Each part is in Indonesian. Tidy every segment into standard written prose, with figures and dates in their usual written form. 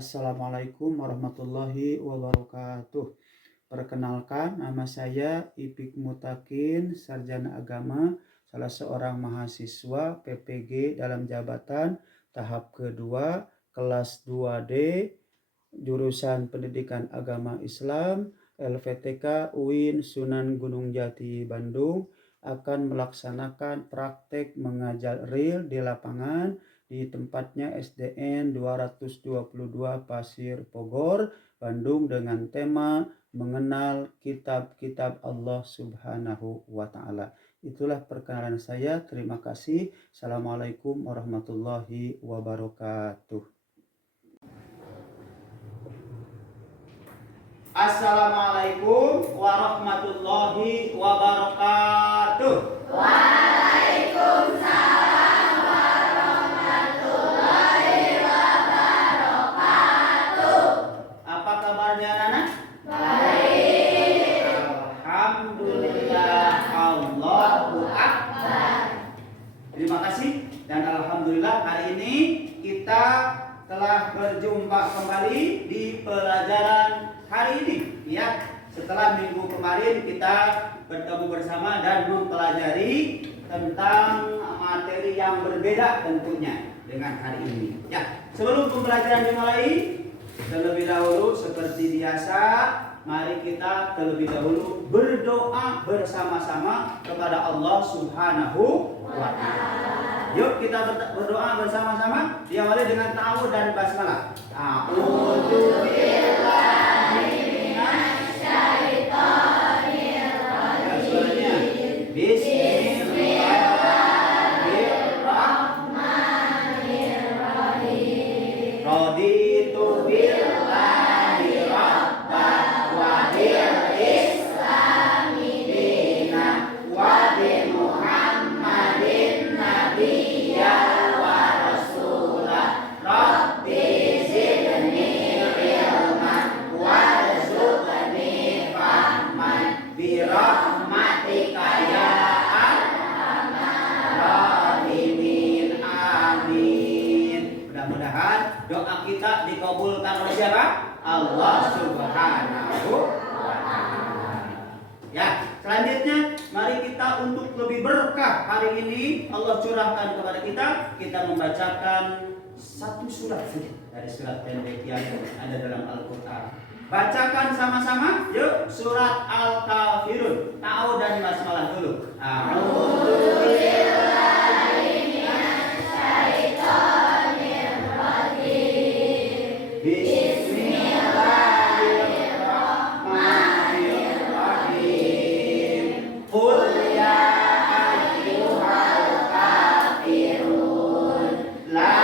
Assalamualaikum warahmatullahi wabarakatuh. Perkenalkan, nama saya Ipik Mutakin, sarjana agama, salah seorang mahasiswa PPG dalam jabatan tahap kedua, kelas 2D, jurusan Pendidikan Agama Islam, LVTK UIN Sunan Gunung Jati Bandung, akan melaksanakan praktek mengajar real di lapangan di tempatnya SDN 222 Pasir Bogor, Bandung, dengan tema mengenal kitab-kitab Allah Subhanahu wa Ta'ala. Itulah perkenalan saya. Terima kasih. Assalamualaikum warahmatullahi wabarakatuh. Assalamualaikum warahmatullahi wabarakatuh. Waalaikumsalam warahmatullahi wabarakatuh. Apa kabarnya anak? Baik. Alhamdulillah, Allahu Akbar. Terima kasih dan alhamdulillah hari ini kita telah berjumpa kembali di pelajaran hari ini. Ya, setelah minggu kemarin kita bertemu bersama dan mempelajari tentang materi yang berbeda tentunya dengan hari ini. Ya, sebelum pembelajaran dimulai, terlebih dahulu seperti biasa, mari kita terlebih dahulu berdoa bersama-sama kepada Allah Subhanahu wa Ta'ala. Yuk kita berdoa bersama-sama, diawali dengan ta'awudz dan basmalah. A'udzu billahi minasyaitonir rajim. Bismillahirrahmanirrahim. Raditu billahi rabban wa bil islami dinan wa bi Muhammadin nabiyyan wa rasulah. Rabbi zidni ilman warzuqni fahman bi rahmatika ya arhamar rahimin. Amin. Mudah-mudahan doa kita dikabulkan oleh siapa? Allah Subhanahu wa Ta'ala. Ya, selanjutnya mari kita untuk lebih berkah hari ini Allah curahkan kepada kita membacakan satu surat saja dari surat pendek yang ada dalam Al-Qur'an. Bacakan sama-sama, yuk, surat Al-Kafirun. Ta'awudz dan basmalah dulu. A'udzu billahi minasyaitonir rajim. Bismillahirrahmanirrahim. Qul ya ayyuhal kafirun la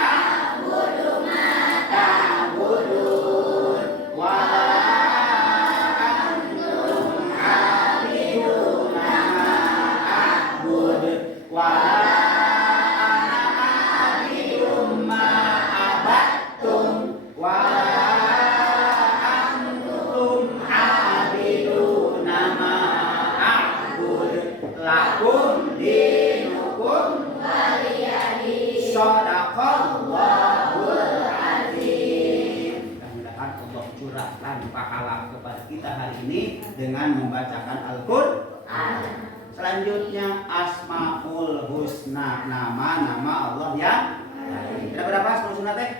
a'budu ma ta'budun wa la antum 'abiduna ma a'bud wa la ana 'abidum ma abattum wa la antum 'abiduna ma a'bud lakum dinukum waliyadin. Shadaqallahul azim. Mudah-mudahan Allah curahkan pahala kepada kita hari ini dengan membacakan Al-Qur'an. Selanjutnya Asmaul Husna, nama-nama Allah yang baik. Ada berapa Asmaul Husna teh?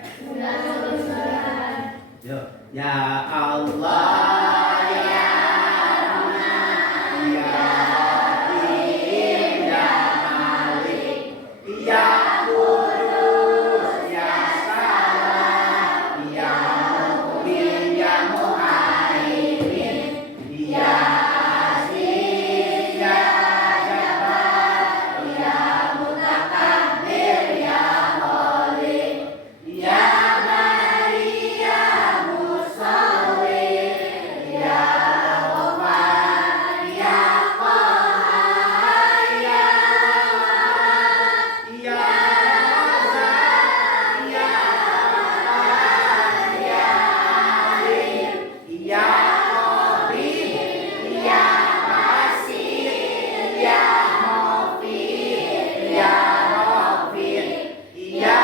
Yuk. Ya Allah, ya Rahman, ya Rahim, ya Malik, ya Qudus, ya Salam, ya Mu'min, ya Muhaimin, ya Aziz, ya Jabbar, ya Mutakabbir, ya Khaliq, ya Bari, ya Musawwir, ya Ghaffar, ya Qahhar, ya Wahhab, ya Razzaq, ya Qahhar, ya Alim, ya Qabir, ya Basir, ya Mu'in, ya Mu'in, ya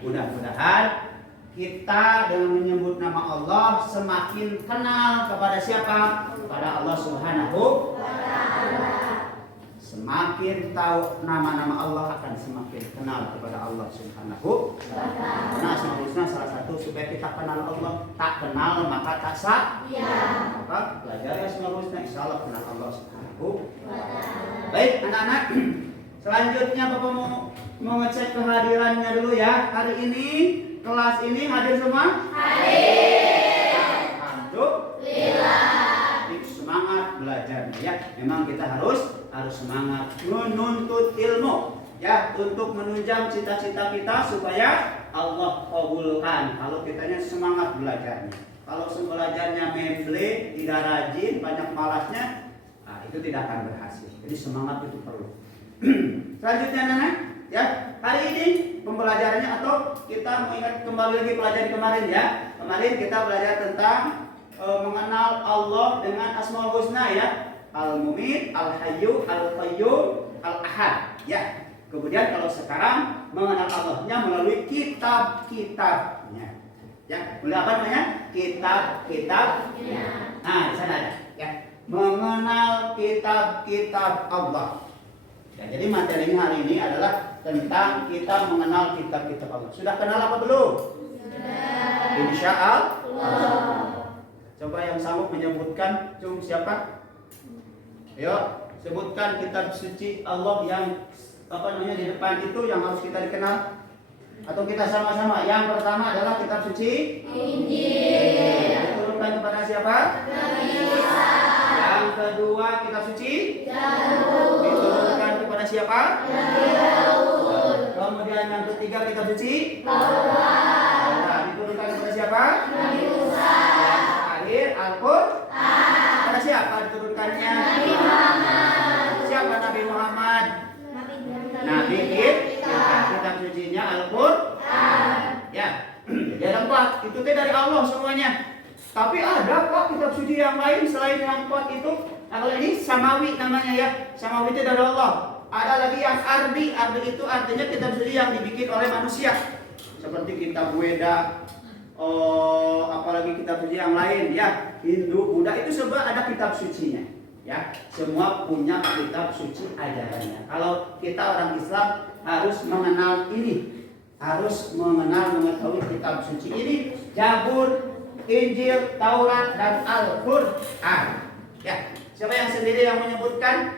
Mudah-mudahan kita dengan menyebut nama Allah semakin kenal kepada siapa? Kepada Allah Subhanahu wa Ta'ala. Semakin tahu nama-nama Allah akan semakin kenal kepada Allah Subhanahu wa Ta'ala. Karena Asmaul Husna salah satu supaya kita kenal Allah. Tak kenal maka tak sah. Maka belajar Asmaul Husna, insyaallah kenal Allah Subhanahu wa Ta'ala. Baik anak-anak, selanjutnya Bapak mau ngecek kehadirannya dulu ya. Hari ini kelas ini hadir semua? Hadir. Alhamdulillah. Semangat belajarnya ya. Memang kita harus semangat menuntut ilmu ya, untuk menunjang cita-cita kita supaya Allah kabulkan. Kalau kitanya semangat belajarnya. Kalau belajarnya memble, tidak rajin, banyak malasnya, itu tidak akan berhasil. Jadi semangat itu perlu. Selanjutnya anak ya, hari ini pembelajarannya atau kita mengingat kembali lagi pelajaran kemarin ya. Kemarin kita belajar tentang mengenal Allah dengan Asmaul Husna ya. Al-Mumit, Al-Hayyu, Al-Qayyum, Al-Ahad ya. Kemudian kalau sekarang mengenal Allahnya melalui kitab-kitabnya ya. Melalui apa namanya? Kitab-kitab ya. Nah di sana ada ya, mengenal kitab-kitab Allah ya. Jadi materinya hari ini adalah tentang kita mengenal kitab-kitab Allah. Sudah kenal apa belum? Sudah. Insya Allah. Coba yang sanggup menyebutkan, siapa? Ayo, sebutkan kitab suci Allah yang di depan itu yang harus kita dikenal. Atau kita sama-sama. Yang pertama adalah kitab suci Injil. Diturunkan kepada siapa? Nabi Musa. Yang kedua kitab suci Zabur. Diturunkan kepada siapa? Nabi Daud. Kemudian yang ketiga kitab suci Taurat. Diturunkan kepada siapa? Nabi Musa. Yang terakhir Al-Qur'an. Kepada siapa diturunkannya? Nabi Muhammad. Siapa Nabi Muhammad? Nabi kitab sucinya Al-Qur'an. Ya. Jadi ada 4. Itu dari Allah semuanya. Tapi ada kok kitab suci yang lain selain yang 4 itu. Nah, kalau ini samawi namanya ya. Samawi itu dari Allah. Ada lagi yang ardi. Ardi itu artinya kitab suci yang dibikin oleh manusia. Seperti kitab Weda, apalagi kitab suci yang lain ya, Hindu, Buddha itu semua ada kitab sucinya ya. Semua punya kitab suci ajarannya. Kalau kita orang Islam harus mengenal ini, harus mengetahui kitab suci ini, Zabur, Injil, Taurat dan Al-Qur'an ya. Siapa yang sendiri yang menyebutkan?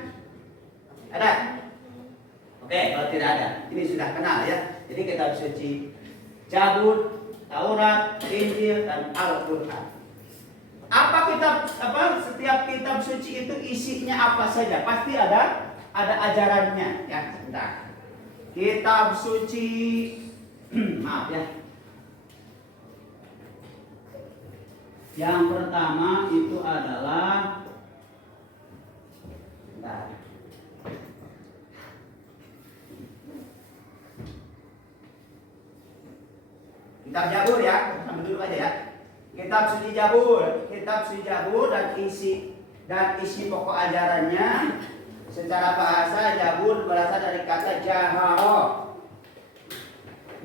Ada? Oke, kalau tidak ada, ini sudah kenal ya. Jadi kitab suci Zabur, Taurat, Injil dan Al-Qur'an. Setiap kitab suci itu isinya apa saja? Pasti ada ajarannya ya. Sebentar. Kitab suci maaf ya. Yang pertama itu adalah kitab Zabur ya, sambil duduk aja ya. Kitab suci Zabur dan isi pokok ajarannya secara bahasa Zabur berasal dari kata jaharo.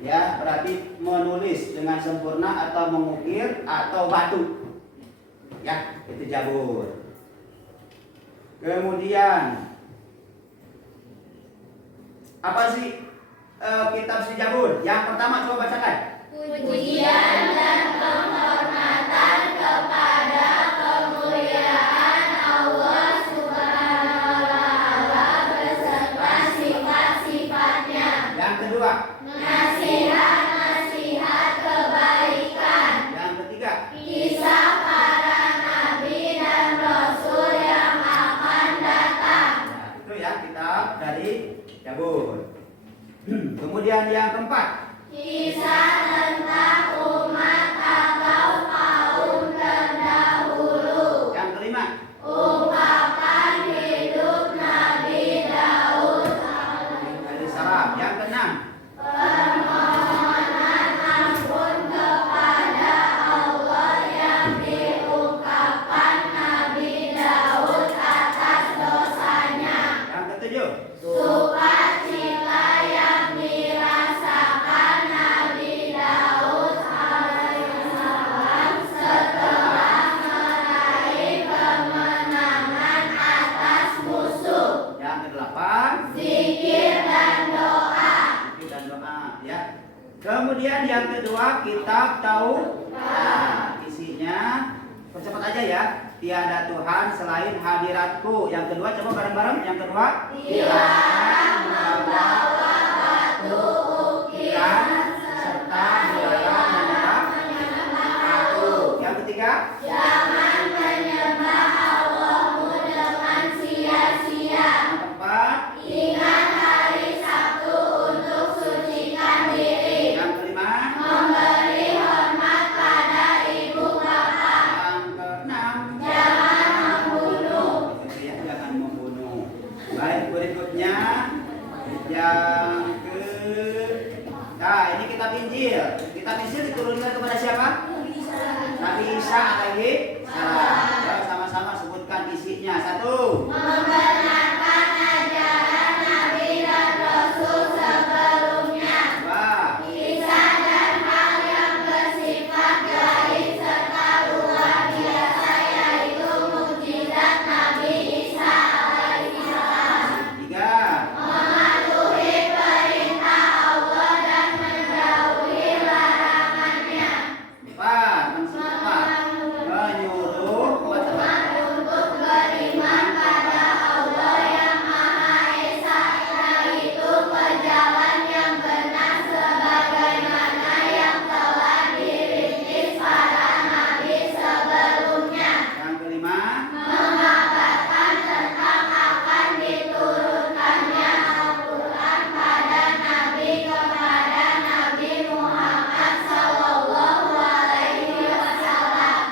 Ya, berarti menulis dengan sempurna atau mengukir atau batu. Ya, itu Zabur. Kemudian apa sih kitab suci Zabur? Yang pertama coba bacakan. Pujian dan penghormatan kepada kemuliaan Allah Subhanahu wa Ta'ala beserta sifat-sifatnya. Yang kedua, nasihat-nasihat kebaikan. yang ketiga, Kisah para nabi dan rasul yang akan datang. nah, itu ya kitab dari Zabur. Kemudian yang keempat, Kisah tentang umat atau kaum terdahulu. yang kelima, Ungkapan hidup Nabi Daud. alaihissalam. Yang keenam, Permohonan ampun kepada Allah yang diungkapkan Nabi Daud atas dosanya. yang ketujuh, Sukacita yang dirasakan Nabi Kemudian yang kedua kitab Taurat. Isinya percepat aja ya. Tiada Tuhan selain hadiratku. Yang kedua coba bareng-bareng. Yang kedua Dilarang membawa batu ukiran serta dilarang menyembah batu. Yang ketiga Jangan menyembah Allahmu dengan sia-sia. yang keempat. Ingat hari Sabtu untuk sucikan diri. Yang kelima. Memberi hormat pada ibu bapak. Yang keenam. Jangan membunuh. Itu ya, jangan membunuh. Baik, berikutnya yang ke nah ini kitab Injil. Kitab Injil diturunkan kepada siapa? Nabi Isa alaihi salam. Ya, sama-sama sebutkan isinya. Satu. Membenarkan ajaran Nabi dan Rasul sebelumnya. Dua. Kisah dan hal yang bersifat gaib serta luar biasa yaitu mukjizat Nabi Isa alaihissalam. Tiga. Mematuhi perintah Allah dan menjauhi larangannya. Empat. Menyuruh Umat untuk beriman pada Allah yang Maha Esa, yaitu berjalan yang benar sebagaimana yang telah dirintis para nabi sebelumnya. yang kelima. Mengabarkan tentang akan diturunkannya Al-Quran pada Nabi kepada Nabi Muhammad Sallallahu Alaihi Wasallam.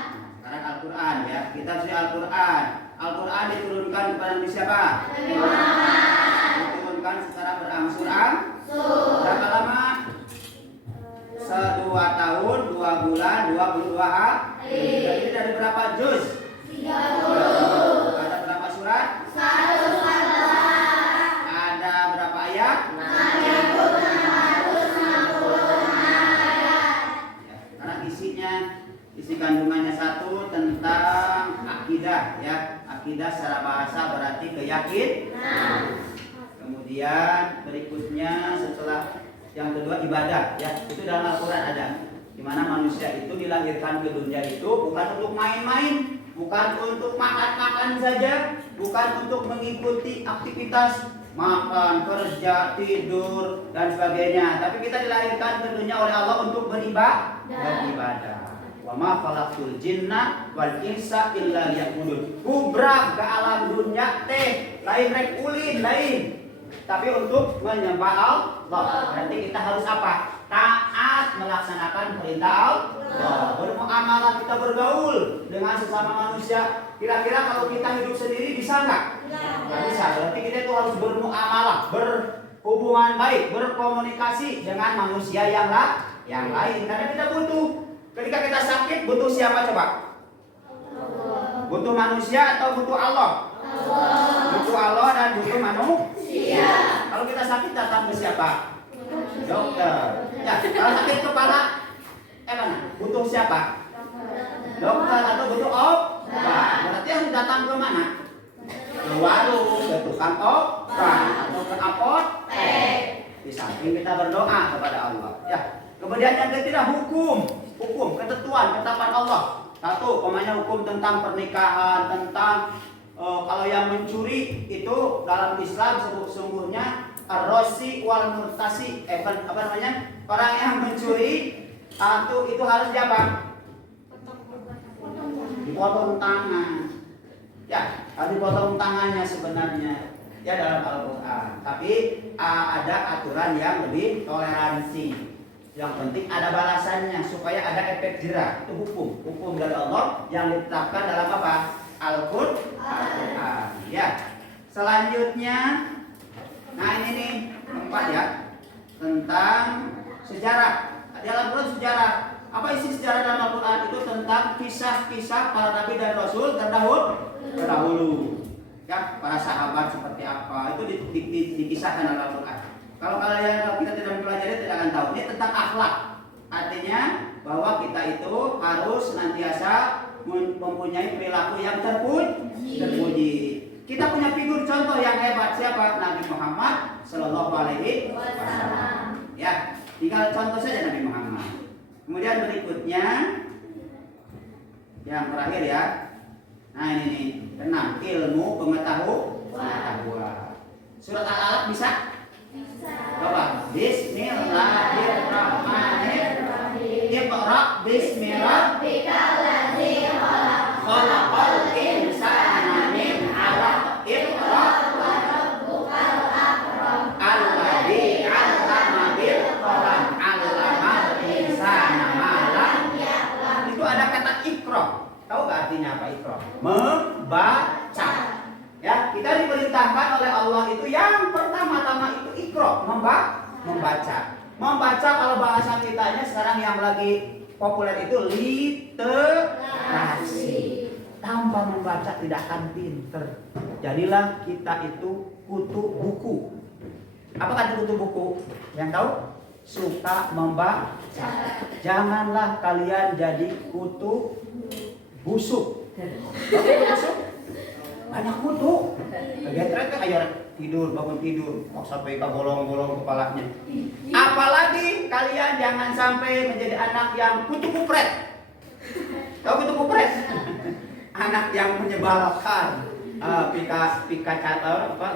Sekarang Al-Quran ya. Kitab suci Al-Quran. Al-Quran diturunkan kepada Nabi siapa? Nabi Muhammad. Diturunkan secara berangsur-angsur. Berapa lama? 2 tahun, 2 bulan, 22 hari. Jadi dari berapa juz? 30. Ada berapa surat? 114. Ada berapa ayat? 6.666 ayat. Ya, karena isi kandungannya satu tentang akidah ya. Akidah secara bahasa berarti keyakinan. Kemudian berikutnya setelah yang kedua ibadah ya. Itu dalam Al-Quran ada. Di mana manusia itu dilahirkan ke dunia itu bukan untuk main-main, bukan untuk makan-makan saja, bukan untuk mengikuti aktivitas makan, kerja, tidur dan sebagainya. Tapi kita dilahirkan ke dunia oleh Allah untuk beribadah. Wa ma khalaqtul jinna wal insa illa liya'budun. Kubrag ke alam dunia teh lain rek ulin lain. Tapi untuk menyembah Allah. Berarti kita harus apa? Taat melaksanakan perintah Allah. Bermuamalah, kita bergaul dengan sesama manusia. Kira-kira kalau kita hidup sendiri bisa nggak? Nggak bisa. Berarti kita itu harus bermuamalah, berhubungan baik, berkomunikasi dengan manusia yang lain. Karena kita butuh. Ketika kita sakit, butuh siapa coba? Butuh manusia atau butuh Allah? Butuh Allah dan butuh manusia. Kalau kita sakit datang ke siapa? Dokter. Ya, kalau sakit kepala, mana? Butuh siapa? Dokter atau butuh obat? Berarti harus datang ke mana? Ke warung, ke tukang obat atau ke apotek. Di samping kita berdoa kepada Allah. Ya. Kemudian yang ketiga hukum, ketentuan, ketetapan Allah. Satu, pokoknya hukum tentang pernikahan, tentang kalau yang mencuri itu dalam Islam sesungguhnya ar-rosi wal murtasi, orang yang mencuri itu harus diapa? Dipotong tangan. Ya, harus dipotong tangannya sebenarnya. Ya dalam Al-Quran. Tapi ada aturan yang lebih toleransi. Yang penting ada balasannya supaya ada efek jerah. Itu hukum dari Allah yang ditetapkan dalam apa? Al-Quran. Ya. Selanjutnya, nah ini nih keempat ya, tentang sejarah. Di Al-Quran sejarah. Apa isi sejarah dalam Al-Quran? Itu tentang kisah-kisah para nabi dan rasul terdahulu. Ya, para sahabat seperti apa itu dikisahkan dalam Al-Quran. Kalau kalian kita tidak mempelajari tidak akan tahu. Ini tentang akhlak. Artinya bahwa kita itu harus senantiasa mempunyai perilaku yang terpuji. Kita punya figur contoh yang hebat siapa? Nabi Muhammad Sallallahu Alaihi Wasallam. Ya, di Tinggal contoh saja Nabi Muhammad. Kemudian berikutnya yang terakhir ya. Nah ini nih, 6 ilmu pengetahuan. Surat Al-Alaq bisa? Coba. Bismillahirrahmanirrahim. Iqra bismi rabbikal ladzi khalaq. Khalaqal insana min 'alaq. Iqra wa rabbukal akram. Alladzi 'allama bil qalam. 'Allamal insana ma lam ya'lam. Itu ada kata iqra. Tahu gak artinya apa iqra? Membaca. Ya, kita diperintahkan oleh Allah itu yang pertama-tama itu iqra, membaca. Membaca kalau bahasa kitanya sekarang yang lagi populer itu literasi. Tanpa membaca tidak akan pinter. Jadilah kita itu kutu buku. Apa kan kutu buku? Yang tahu? Suka membaca. Janganlah kalian jadi kutu busuk. Busuk? Banyak kutu. Getret kayak tidur, bangun tidur, sampai ke bolong-bolong kepalanya. Apalagi kalian jangan sampai menjadi anak yang kutu kupret. Tahu kutu kupret? Anak yang menyebalkan,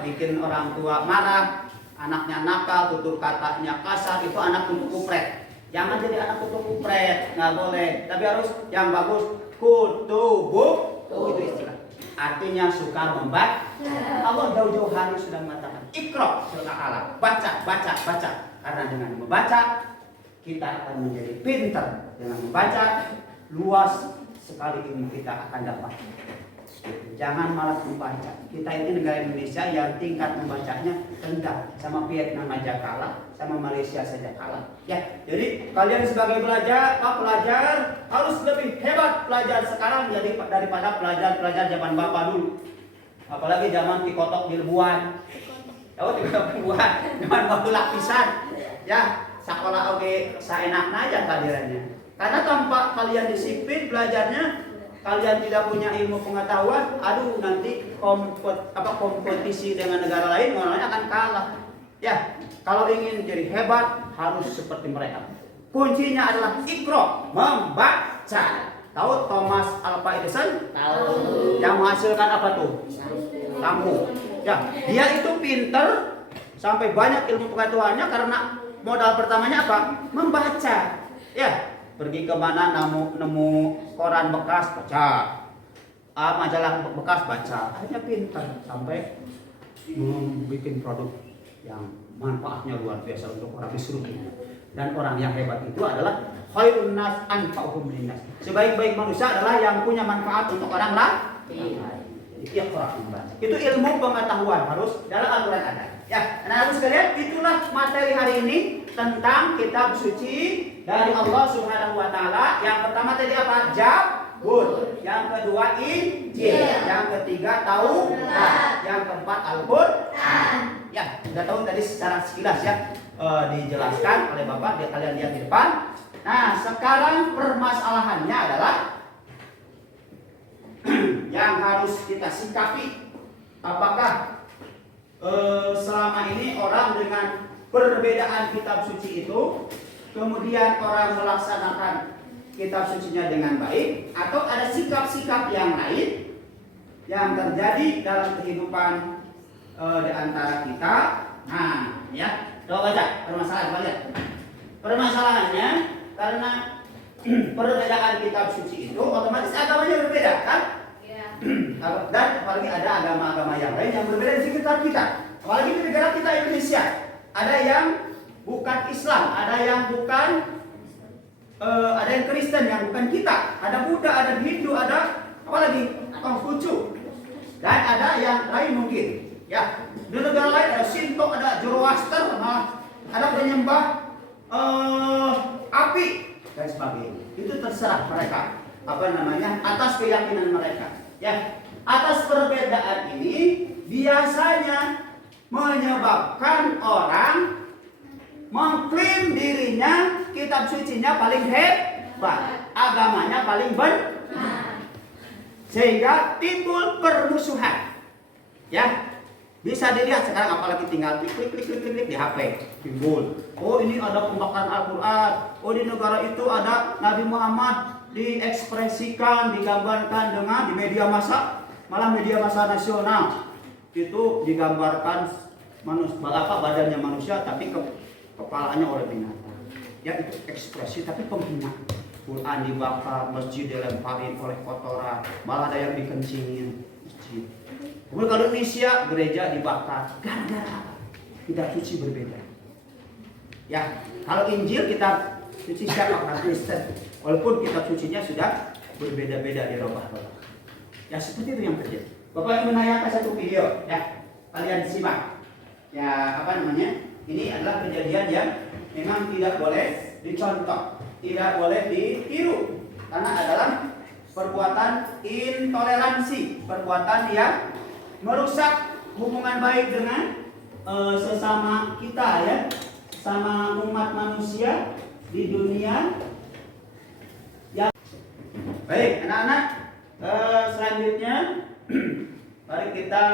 bikin orang tua marah, anaknya nakal, tutur katanya kasar, itu anak kutu kupret. Jangan jadi anak kutu kupret, nggak boleh. Tapi harus yang bagus, kutu buku itu istilah. Artinya suka membaca. Allah jauh-jauh hari sudah mengatakan Iqra surat Al-Alaq. Baca. Karena dengan membaca kita akan menjadi pintar. Dengan membaca luas sekali ilmu kita akan dapat. Jangan malas membaca. Kita ini negara Indonesia yang tingkat membacanya rendah. Sama Vietnam aja kalah, sama Malaysia saja kalah. Ya, jadi kalian sebagai pelajar harus lebih hebat pelajar sekarang daripada pelajar zaman bapak dulu. Apalagi zaman tikotok di Lebuan. Tahu tikotok di Lebuan, zaman batu lapisan. Ya, sekolah oke saenakna aja kehadirannya. Karena tanpa kalian disiplin belajarnya, kalian tidak punya ilmu pengetahuan, aduh nanti kompetisi dengan negara lain orang akan kalah. Ya, kalau ingin jadi hebat harus seperti mereka. Kuncinya adalah Iqra, membaca. Tahu Thomas Alva Edison? Tahu. Yang menghasilkan apa tuh? Lampu. Ya, dia itu pinter sampai banyak ilmu pengetahuannya karena modal pertamanya apa? Membaca. Ya, pergi ke mana nemu koran bekas baca, majalah bekas baca, akhirnya pintar sampai membuat produk yang manfaatnya luar biasa untuk orang di seluruh dunia. Dan orang yang hebat itu adalah khairun nas anfa'uhum linnas. Sebaik-baik manusia adalah yang punya manfaat untuk orang lain. Itu ilmu pengetahuan harus dalam Al-Quran ada. Ya, anak-anak sekalian, itulah materi hari ini tentang kitab suci dari Allah Subhanahu wa taala. Yang pertama tadi apa? Zabur. Yang kedua Injil. Yang ketiga Taurat. Yang keempat Al-Qur'an. Ya, sudah tahu tadi secara sekilas ya dijelaskan oleh Bapak, kalian lihat di depan. Nah, sekarang permasalahannya adalah yang harus kita sikapi, apakah selama ini orang dengan perbedaan kitab suci itu kemudian orang melaksanakan kitab sucinya dengan baik, atau ada sikap-sikap yang lain yang terjadi dalam kehidupan di antara kita. Nah, ya, coba baca permasalahan. Permasalahannya karena perbedaan kitab suci itu otomatis agamanya berbeda kan? Dan apalagi ada agama-agama yang lain yang berbeda di sekitar kita. Apalagi di negara kita Indonesia, ada yang bukan Islam, ada yang bukan, ada yang Kristen yang bukan kita, ada Buddha, ada Hindu, ada apalagi Konghucu, dan ada yang lain mungkin. Ya, di negara lain ada Shinto, ada Zoroaster, ada penyembah api dan sebagainya. Itu terserah mereka, atas keyakinan mereka. Ya, atas perbedaan ini biasanya menyebabkan orang mengklaim dirinya kitab sucinya paling hebat, agamanya paling benar, sehingga timbul permusuhan. Ya, Bisa dilihat sekarang, apalagi tinggal klik di HP, timbul. Oh ini ada pembakaran Al-Quran. Oh di negara itu ada Nabi Muhammad diekspresikan, digambarkan dengan di media massa, malah media massa nasional itu digambarkan badannya manusia tapi kepalanya oleh binatang. Ya itu ekspresi tapi penghinaan. Quran dibakar, masjid dilemparin oleh kotoran, malah ada yang dikencingin masjid. Kemudian kalau Indonesia gereja dibakar, gara-gara kitab suci berbeda. Ya, kalau Injil kitab suci siapa orang Kristen, walaupun kitab sucinya sudah berbeda-beda dirubah-rubah. Ya seperti itu yang terjadi. Bapak yang menayangkan satu video, ya kalian simak. Ya apa namanya? Ini adalah kejadian yang memang tidak boleh dicontoh, tidak boleh ditiru, karena adalah perbuatan intoleransi, perbuatan yang merusak hubungan baik dengan sesama kita, ya, sama umat manusia di dunia. Ya, baik anak-anak, selanjutnya mari kita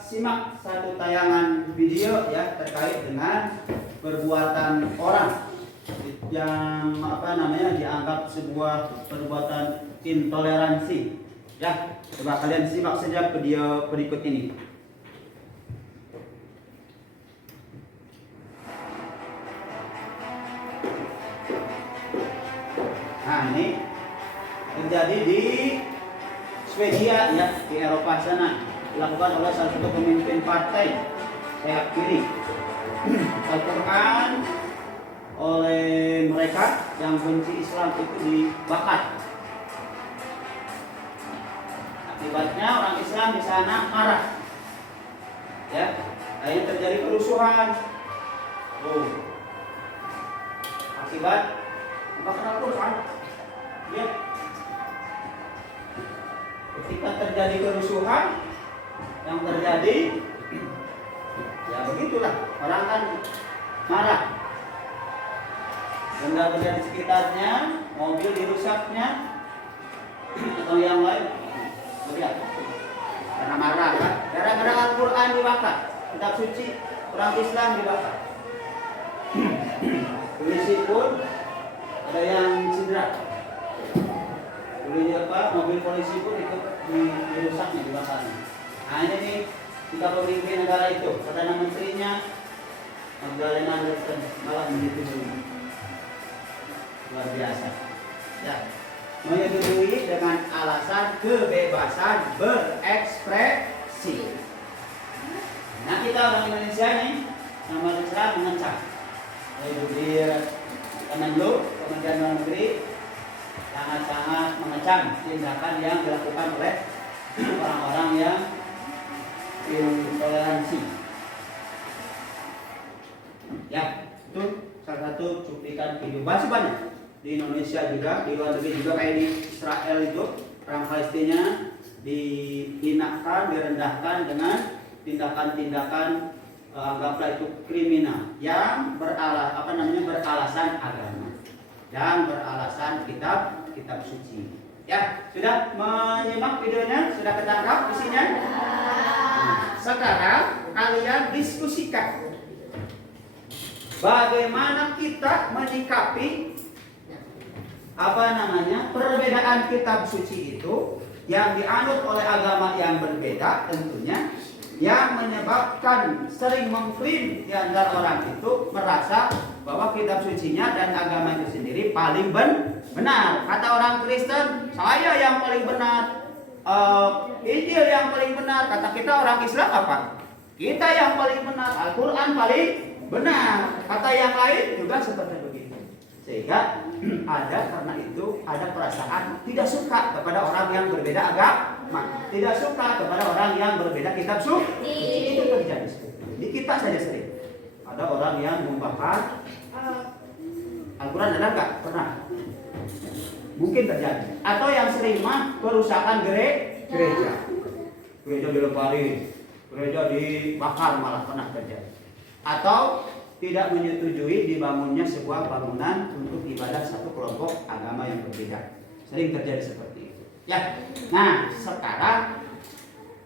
simak satu tayangan video ya terkait dengan perbuatan orang yang dianggap sebuah perbuatan intoleransi. Ya, coba kalian simak saja video berikut ini. Nah, ini terjadi di Swedia, ya, di Eropa sana. Dilakukan oleh salah satu pemimpin partai sayap kiri. Al-Quran oleh mereka yang benci Islam itu dibakar. Akibatnya orang Islam di sana marah. Ya, akhirnya terjadi kerusuhan. Akibat pembakaran Al-Quran. Ya. Ketika terjadi kerusuhan, yang terjadi ya begitulah, orang kan marah. Benda-benda di sekitarnya, mobil dirusaknya, atau yang lain. Lihat, karena marah kan, gara-gara Al-Quran dibakar, kitab suci orang Islam dibakar. Polisi pun ada yang cedera. Mobil polisi pun ikut dirusaknya, dibakarnya. Nah ini nih, kita pemimpin negara itu, Perdana Menterinya Magdalena Anderson malah menyetujui. Luar biasa. Ya, menyetujui dengan alasan kebebasan berekspresi. Nah kita orang Indonesia nih, nama Islam mengecam. Jubir Kemenlu, Kementerian Luar Negeri sangat-sangat mengecam tindakan yang dilakukan oleh orang-orang yang intoleransi. Ya, itu salah satu cuplikan video. Masih banyak di Indonesia juga, di luar negeri juga, kayak di Israel itu orang Palestina dihinakan, direndahkan dengan tindakan-tindakan anggaplah itu kriminal yang beralasan agama, yang beralasan kitab suci. Ya, sudah menyimak videonya? Sudah ketangkap isinya? Sekarang kalian diskusikan bagaimana kita menyikapi perbedaan kitab suci itu yang dianut oleh agama yang berbeda tentunya, yang menyebabkan sering mengklaim di antara orang itu merasa bahwa kitab sucinya dan agama itu sendiri paling benar. Kata orang Kristen, saya yang paling benar, Injil yang paling benar. Kata kita orang Islam apa? Kita yang paling benar, Al-Quran paling benar. Kata yang lain juga seperti begitu. Sehingga karena itu ada perasaan tidak suka kepada orang yang berbeda agama, tidak suka kepada orang yang berbeda kitab suci. Itu terjadi di kita saja sering. Ada orang yang membakar Al-Quran, ada nggak? Pernah? Mungkin terjadi. Atau yang sering perusakan gereja dilemparin, gereja dibakar, malah pernah terjadi. Atau tidak menyetujui dibangunnya sebuah bangunan untuk ibadah satu kelompok agama yang berbeda. Sering terjadi seperti itu. Ya. Nah, sekarang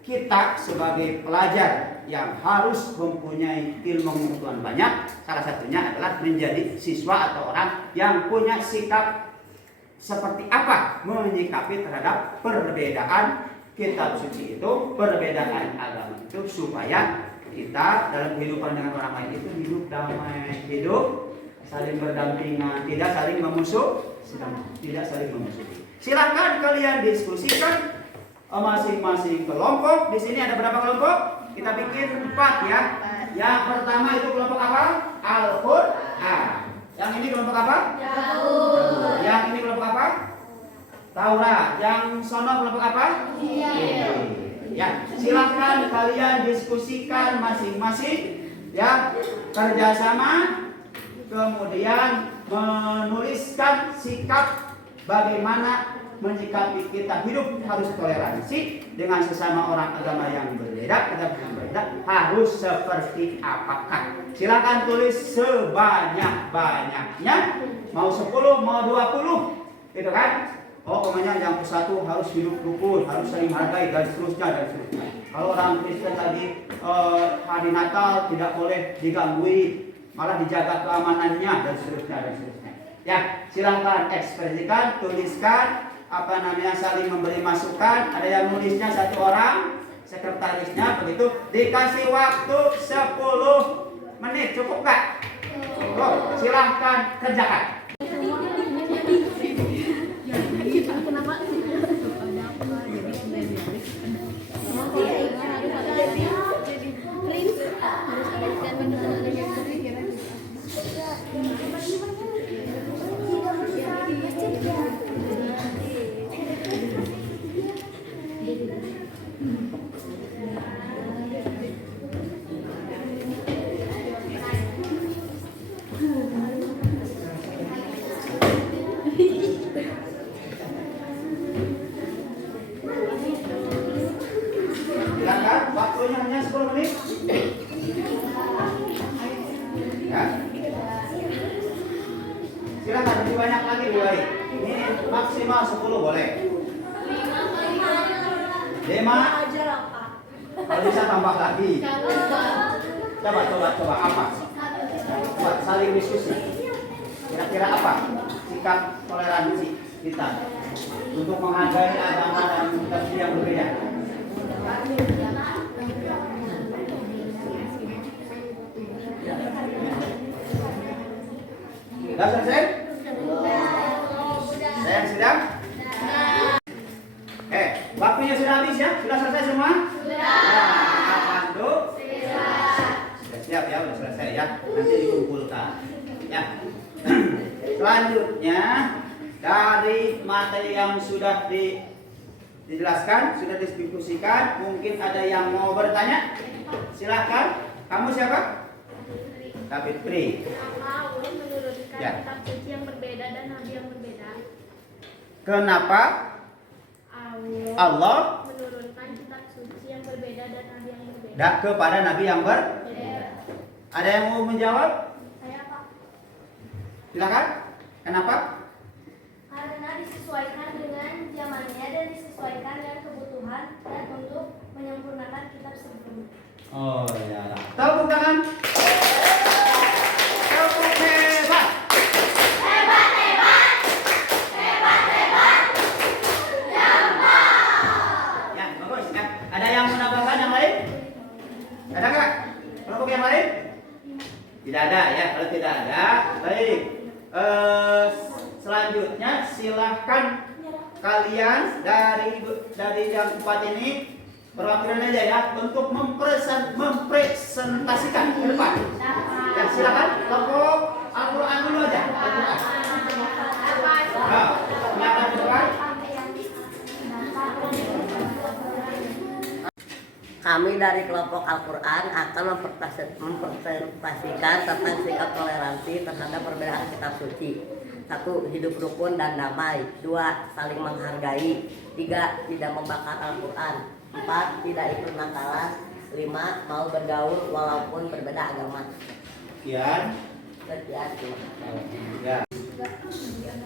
kita sebagai pelajar yang harus mempunyai ilmu pengetahuan banyak. Salah satunya adalah menjadi siswa atau orang yang punya sikap seperti apa menyikapi terhadap perbedaan kitab suci itu, perbedaan agama itu, supaya kita dalam kehidupan dengan orang lain itu hidup damai, hidup saling berdampingan, tidak saling memusuhi. Silakan kalian diskusikan masing-masing kelompok. Di sini ada berapa kelompok? Kita bikin 4 ya. Yang pertama itu kelompok apa? Al-Qur'an. Yang ini kelompok apa? Zabur. Yang ini kelompok apa? Taurat. Yang sono kelompok apa? Ya, silakan kalian diskusikan masing-masing ya, kerjasama, kemudian menuliskan sikap bagaimana menyikapi kita hidup harus toleransi dengan sesama orang agama yang berbeda, harus seperti apakah? Silakan tulis sebanyak-banyaknya, mau 10, mau 20, gitu kan? Oh, pokoknya yang satu harus hidup rukun, harus saling menghargai dan seterusnya. Kalau orang Kristen tadi hari Natal tidak boleh digangguin, malah dijaga keamanannya dan seterusnya. Ya, silakan ekspresikan, tuliskan, saling memberi masukan. Ada yang nulisnya 1 orang, sekretarisnya begitu. Dikasih waktu 10 menit, cukup nggak? Cukup. Silahkan kerjakan. Waktunya hanya 10 menit. Ya. Silakan lebih banyak lagi boleh. Ini maksimal 10 boleh. 5. Kalau bisa tambah lagi. Coba apa? Coba saling diskusi. Kira-kira apa sikap toleransi kita untuk menghargai agama dan budaya yang berbeda? Sudah selesai? Saya sedang? Waktunya sudah habis ya? Sudah selesai semua? Sudah siap ya, sudah selesai ya. Nanti dikumpulkan. Ya. Selanjutnya dari materi yang sudah dijelaskan, sudah didiskusikan, mungkin ada yang mau bertanya? Silakan. Kamu siapa? David Pri. Allah menurunkan Ya. kitab suci yang berbeda dan nabi yang berbeda. Kenapa Allah menurunkan kitab suci yang berbeda dan nabi yang berbeda. kepada nabi yang berbeda? Ada yang mau menjawab? Saya Pak. Silakan. Kenapa? Karena disesuaikan dengan zamannya dan disesuaikan dengan kebutuhan dan untuk menyempurnakan kitab sebelumnya. Oh ya. Tepuk tangan. Tepuk hebat. Ya, bagus ya. Ada yang menambahkan yang lain? Ada nggak? Kelompok yang lain? Tidak ada ya. Kalau tidak ada, baik. Selanjutnya silahkan kalian dari yang 4 ini perwakilan aja ya untuk mempresentasikan ke depan. Ya, silakan kelompok Al-Qur'an dulu aja. Al-Qur'an. Silakan ke depan. Kami dari kelompok Al-Quran akan mempresentasikan tentang sikap toleransi terhadap perbedaan kitab suci. 1. Hidup rukun dan damai. 2. Saling menghargai. 3. Tidak membakar Al-Quran. 4. Tidak ikut Natalan. 5. Mau bergaul walaupun berbeda agama. Sekian. Ya.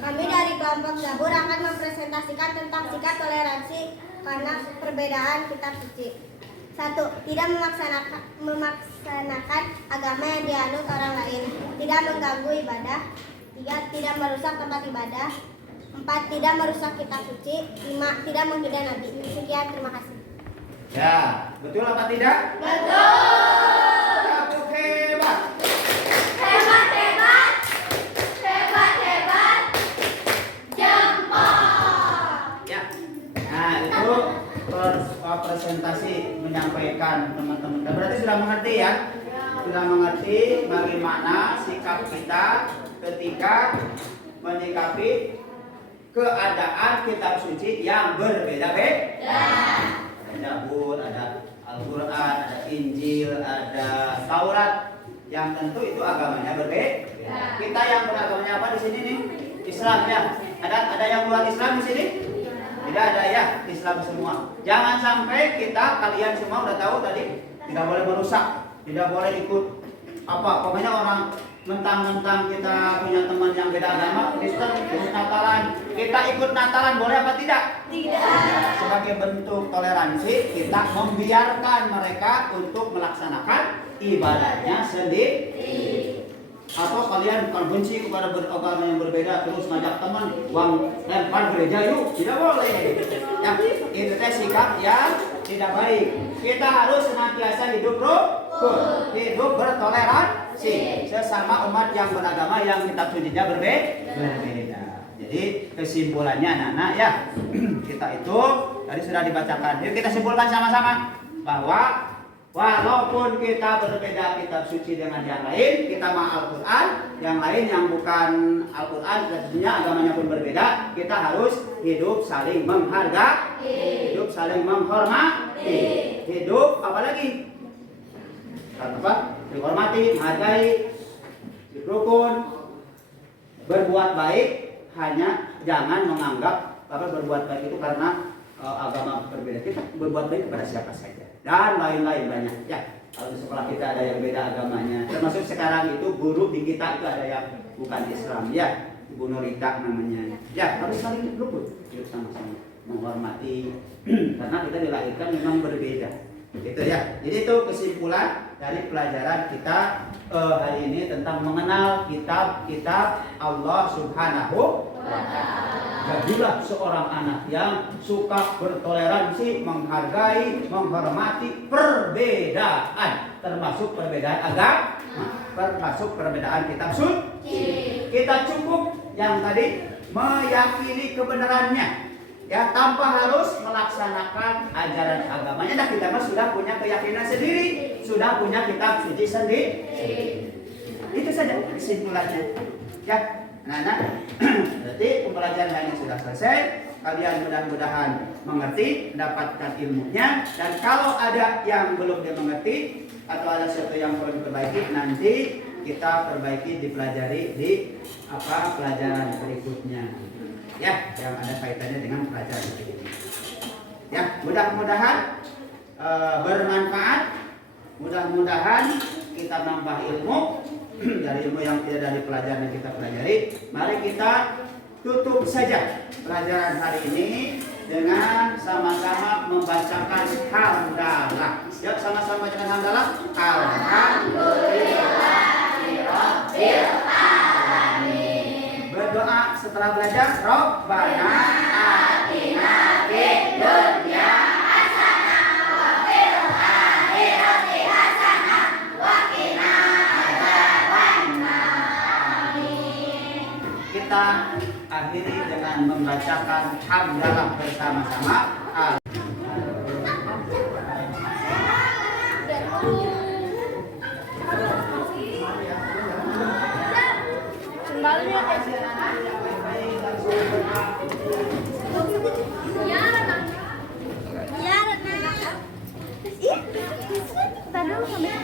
Kami dari kelompok Zabur akan mempresentasikan tentang sikap toleransi karena perbedaan kitab suci. 1. Tidak memaksanakan agama yang dianut orang lain. Tidak mengganggu ibadah. 3. Tidak merusak tempat ibadah. 4. Tidak merusak kitab suci. 5. Tidak menghina Nabi. Sekian, terima kasih. Ya, betul apa tidak? Betul. Tepuk hebat. Hebat, hebat. Hebat, hebat. Jempol. Ya. Nah, itu presentasi menyampaikan teman-teman. Berarti sudah mengerti ya? Sudah mengerti bagaimana sikap kita ketika menyikapi keadaan kitab suci yang berbeda-beda. Ada Zabur, ada Al-Quran, ada Injil, ada Taurat, yang tentu itu agamanya berbeda. Kita yang beragamanya apa di sini nih? Islam ya. Ada yang luar Islam di sini? Tidak ada ya, Islam semua. Jangan sampai kalian semua udah tahu tadi, tidak boleh merusak, tidak boleh ikut apa, pokoknya orang mentang-mentang kita punya teman yang beda agama, Kristen, ikut Natalan, kita ikut Natalan boleh apa tidak? Tidak. Sebagai bentuk toleransi, kita membiarkan mereka untuk melaksanakan ibadahnya sendiri. Atau kalian kalau benci kepada beragama yang berbeda terus ngajak teman uang lempar gereja yuk, tidak boleh. Ya, itu teh sikap yang tidak baik. Kita harus senantiasa hidup rukun, hidup bertoleransi sesama umat yang beragama yang kitab sucinya berbeda. Jadi kesimpulannya anak-anak ya, kita itu tadi sudah dibacakan. Yuk kita simpulkan sama-sama bahwa walaupun kita berbeda kitab suci dengan yang lain, kita mah Al-Quran, yang lain yang bukan Al-Quran, tentunya agamanya pun berbeda, kita harus hidup saling menghargai, hidup saling menghormati, hidup apalagi? Apa? Dihormati, menghargai, rukun, berbuat baik, hanya jangan menganggap berbuat baik itu karena agama berbeda. Kita berbuat baik kepada siapa saja. Dan lain-lain banyak ya. Kalau di sekolah kita ada yang beda agamanya, termasuk sekarang itu guru di kita itu ada yang bukan Islam ya, Ibu Norita namanya ya. Harus saling rukun, hidup sama-sama, menghormati karena kita dilahirkan memang berbeda gitu ya. Jadi itu kesimpulan dari pelajaran kita hari ini tentang mengenal kitab-kitab Allah Subhanahu wa Ta'ala. Jadilah seorang anak yang suka bertoleransi, menghargai, menghormati perbedaan, termasuk perbedaan agama, termasuk perbedaan kitab suci. Kita cukup yang tadi meyakini kebenarannya, ya, tanpa harus melaksanakan ajaran agamanya. Nah, kita mah sudah punya keyakinan sendiri, sudah punya kitab suci sendiri. Itu saja kesimpulannya, ya. Nah, berarti pembelajaran hari ini sudah selesai. Kalian mudah-mudahan mengerti, mendapatkan ilmunya. Dan kalau ada yang belum dimengerti atau ada sesuatu yang perlu diperbaiki, nanti kita perbaiki, dipelajari di pelajaran berikutnya. Ya, yang ada kaitannya dengan pelajaran berikutnya. Ya, mudah-mudahan bermanfaat. Mudah-mudahan kita nambah ilmu dari ilmu yang tidak dari pelajaran yang kita pelajari. Mari kita tutup saja pelajaran hari ini dengan sama-sama membacakan hamdalah. Ya, sama-sama bacakan hamdalah. Alhamdulillahirabbil alamin. Berdoa setelah belajar, Rabbana atina fid dunya hasanah wa fil akhirati hasanah wa qina adzabannar. Kita akhiri dengan membacakan hamdalah bersama-sama. Ya, Rana. Iya. Tadi sampai